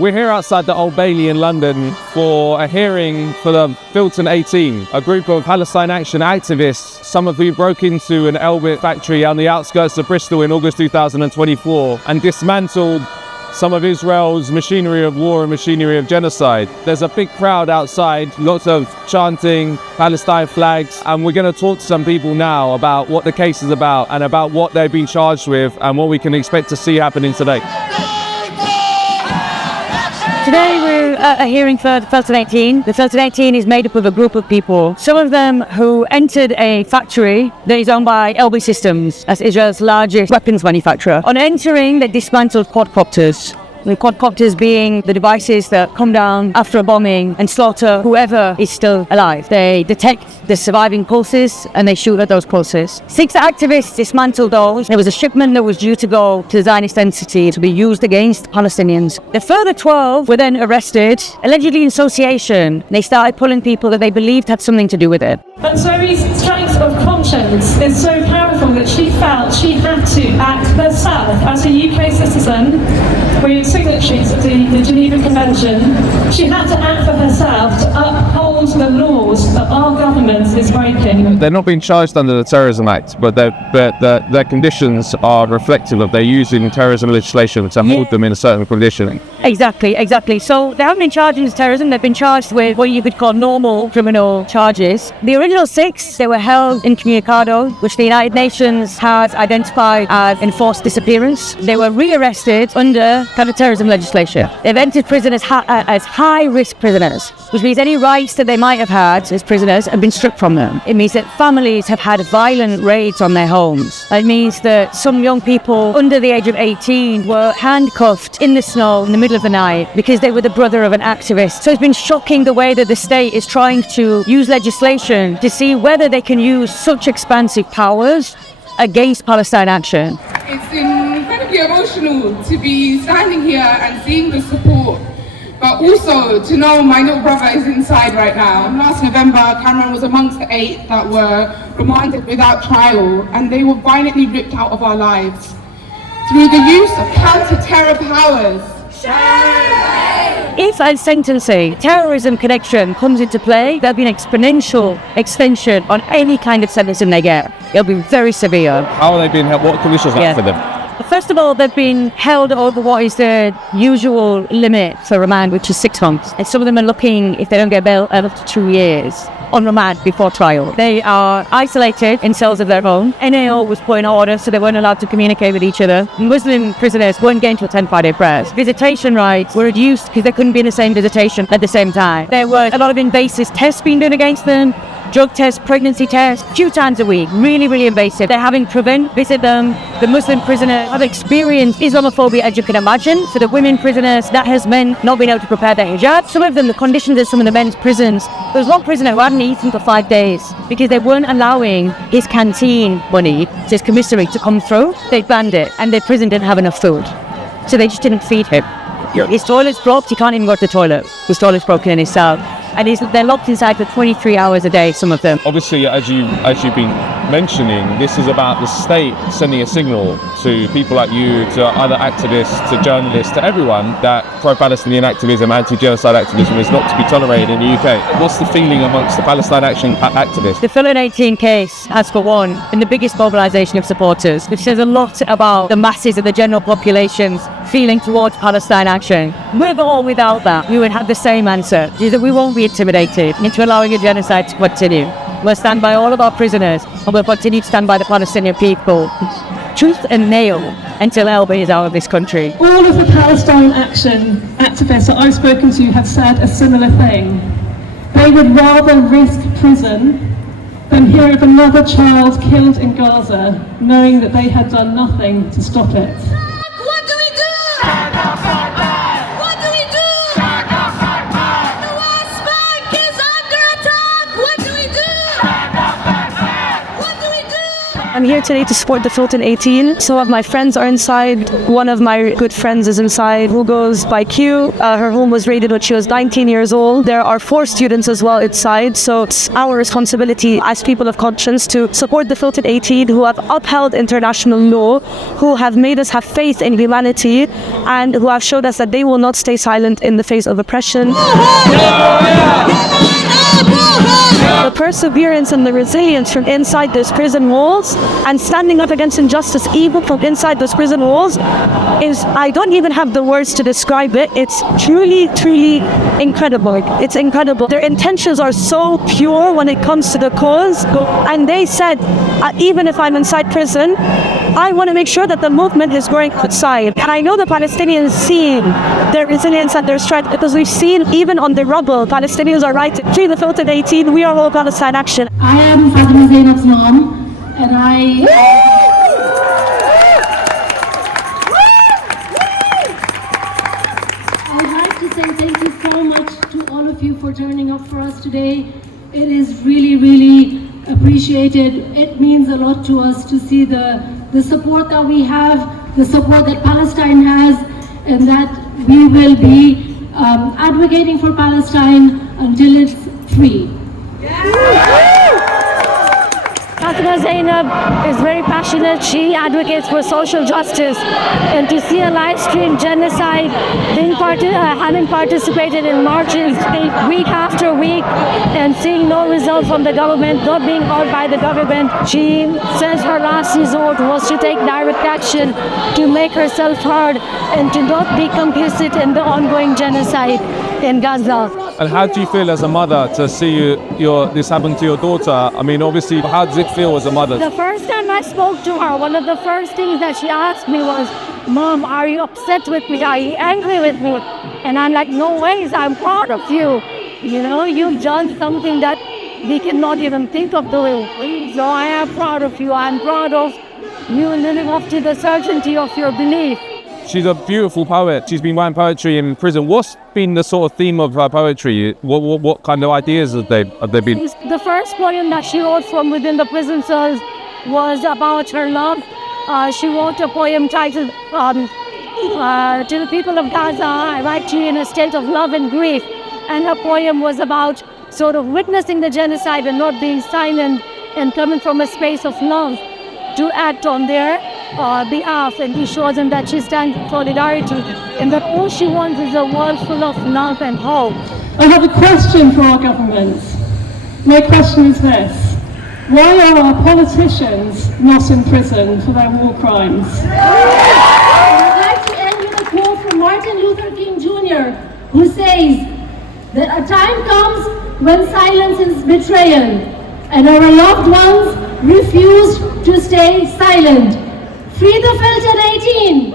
We're here outside the Old Bailey in London for a hearing for the Filton-18, a group of Palestine Action activists, some of who broke into an Elbit factory on the outskirts of Bristol in August 2024 and dismantled some of Israel's machinery of war and machinery of genocide. There's a big crowd outside, lots of chanting, Palestine flags, and we're going to talk to some people now about what the case is about and about what they've been charged with and what we can expect to see happening today. Today we're at a hearing for the Filton-18. The Filton-18 is made up of a group of people, some of them who entered a factory that is owned by Elbit Systems, as Israel's largest weapons manufacturer. On entering, they dismantled quadcopters. The quadcopters being the devices that come down after a bombing and slaughter whoever is still alive. They detect the surviving pulses and they shoot at those pulses. 6 activists dismantled those. There was a shipment that was due to go to the Zionist entity to be used against Palestinians. The further 12 were then arrested, allegedly in association. They started pulling people that they believed had something to do with it. And Zoe's strength of conscience is so powerful that she felt she had to act herself as a UK citizen with signatories of the Geneva Convention. She had to act for herself to uphold the laws that our government is breaking. They're not being charged under the Terrorism Act, but their conditions are reflective of they're using terrorism legislation to hold them in a certain conditioning. Exactly. So they haven't been charged with terrorism, they've been charged with what you could call normal criminal charges. The original 6, they were held incommunicado, which the United Nations has identified as enforced disappearance. They were rearrested under counter-terrorism legislation. They've entered prison as high-risk prisoners, which means any rights that they might have had as prisoners have been stripped from them. It means that families have had violent raids on their homes. It means that some young people under the age of 18 were handcuffed in the snow in the middle of the night because they were the brother of an activist. So it's been shocking the way that the state is trying to use legislation to see whether they can use such expansive powers against Palestine Action. It's incredibly emotional to be standing here and seeing the support, but also to know my little brother is inside right now. Last November, Cameron was amongst the 8 that were remanded without trial, and they were violently ripped out of our lives through the use of counter-terror powers. If at sentencing, terrorism connection comes into play, there'll be an exponential extension on any kind of sentencing they get. It'll be very severe. How are they being held? What conditions are for them? First of all, they've been held over what is the usual limit for remand, which is 6 months. And some of them are looking, if they don't get bail, up to 2 years on remand before trial. They are isolated in cells of their own. NAO was put in order, so they weren't allowed to communicate with each other. Muslim prisoners weren't getting to attend Friday prayers. Visitation rights were reduced because they couldn't be in the same visitation at the same time. There were a lot of invasive tests being done against them. Drug tests, pregnancy tests, a few times a week. Really invasive. They're having Prevent visit them. The Muslim prisoners have experienced Islamophobia, as you can imagine. For the women prisoners, that has meant not being able to prepare their hijab. Some of them, the conditions in some of the men's prisons. There was one prisoner who hadn't eaten for 5 days because they weren't allowing his canteen money, his commissary, to come through. They banned it, and the prison didn't have enough food. So they just didn't feed him. His toilet's blocked, he can't even go to the toilet. His toilet's broken in his cell. And they're locked inside for 23 hours a day, some of them. Obviously, as you've been mentioning, this is about the state sending a signal to people like you, to other activists, to journalists, to everyone, that pro-Palestinian activism, anti-genocide activism is not to be tolerated in the UK. What's the feeling amongst the Palestine Action activists? The Filton-18 case has, for one, been the biggest mobilisation of supporters, which says a lot about the masses of the general population's feeling towards Palestine Action. With or without that, we would have the same answer, is that we won't be intimidated into allowing a genocide to continue. We'll stand by all of our prisoners, and we'll continue to stand by the Palestinian people, tooth and nail, until Elbit is out of this country. All of the Palestine Action activists that I've spoken to have said a similar thing. They would rather risk prison than hear of another child killed in Gaza, knowing that they had done nothing to stop it. What do we do? What do we do? The West Bank is under attack. What do we do? What do we do? I'm here today to support the Filton 18. Some of my friends are inside. One of my good friends is inside, who goes by Q. Her home was raided when she was 19 years old. There are 4 students as well inside, so it's our responsibility as people of conscience to support the Filton 18, who have upheld international law, who have made us have faith in humanity, and who have showed us that they will not stay silent in the face of oppression. The perseverance and the resilience from inside those prison walls and standing up against injustice even from inside those prison walls is, I don't even have the words to describe it. It's truly, truly incredible. It's incredible. Their intentions are so pure when it comes to the cause. And they said, even if I'm inside prison, I want to make sure that the movement is growing outside. And I know the Palestinians see their resilience and their strength, because we've seen even on the rubble, Palestinians are writing, free the Filton 18, we are all Palestine Action. I am Fatima Zainab's mom, and I'd like to say thank you so much to all of you for turning up for us today. It is really, really appreciated. It means a lot to us to see the support that we have, the support that Palestine has, and that we will be advocating for Palestine until it's free. Fatima Zainab is very passionate. She advocates for social justice, and to see a live stream genocide, having participated in marches week after week and seeing no result from the government, not being heard by the government, she says her last resort was to take direct action to make herself heard and to not be complicit in the ongoing genocide in Gaza. And how do you feel as a mother to see this happen to your daughter? I mean, obviously, how does it feel as a mother? The first time I spoke to her, one of the first things that she asked me was, Mom, are you upset with me? Are you angry with me? And I'm like, no ways, I'm proud of you. You know, you've done something that we cannot even think of doing. So I am proud of you. I'm proud of you living up to the certainty of your belief. She's a beautiful poet. She's been writing poetry in prison. What's been the sort of theme of her poetry? What kind of ideas have they been? The first poem that she wrote from within the prison cells was about her love. She wrote a poem titled, To the People of Gaza, I write to you in a state of love and grief. And her poem was about sort of witnessing the genocide and not being silent and coming from a space of love to act on their behalf, and he shows them that she stands in solidarity and that all she wants is a world full of love and hope. I have a question for our governments. My question is this: why are our politicians not in prison for their war crimes? I'd like to end with a quote from Martin Luther King Jr., who says that a time comes when silence is betrayal, and our loved ones refuse to stay silent. Free the Filton 18!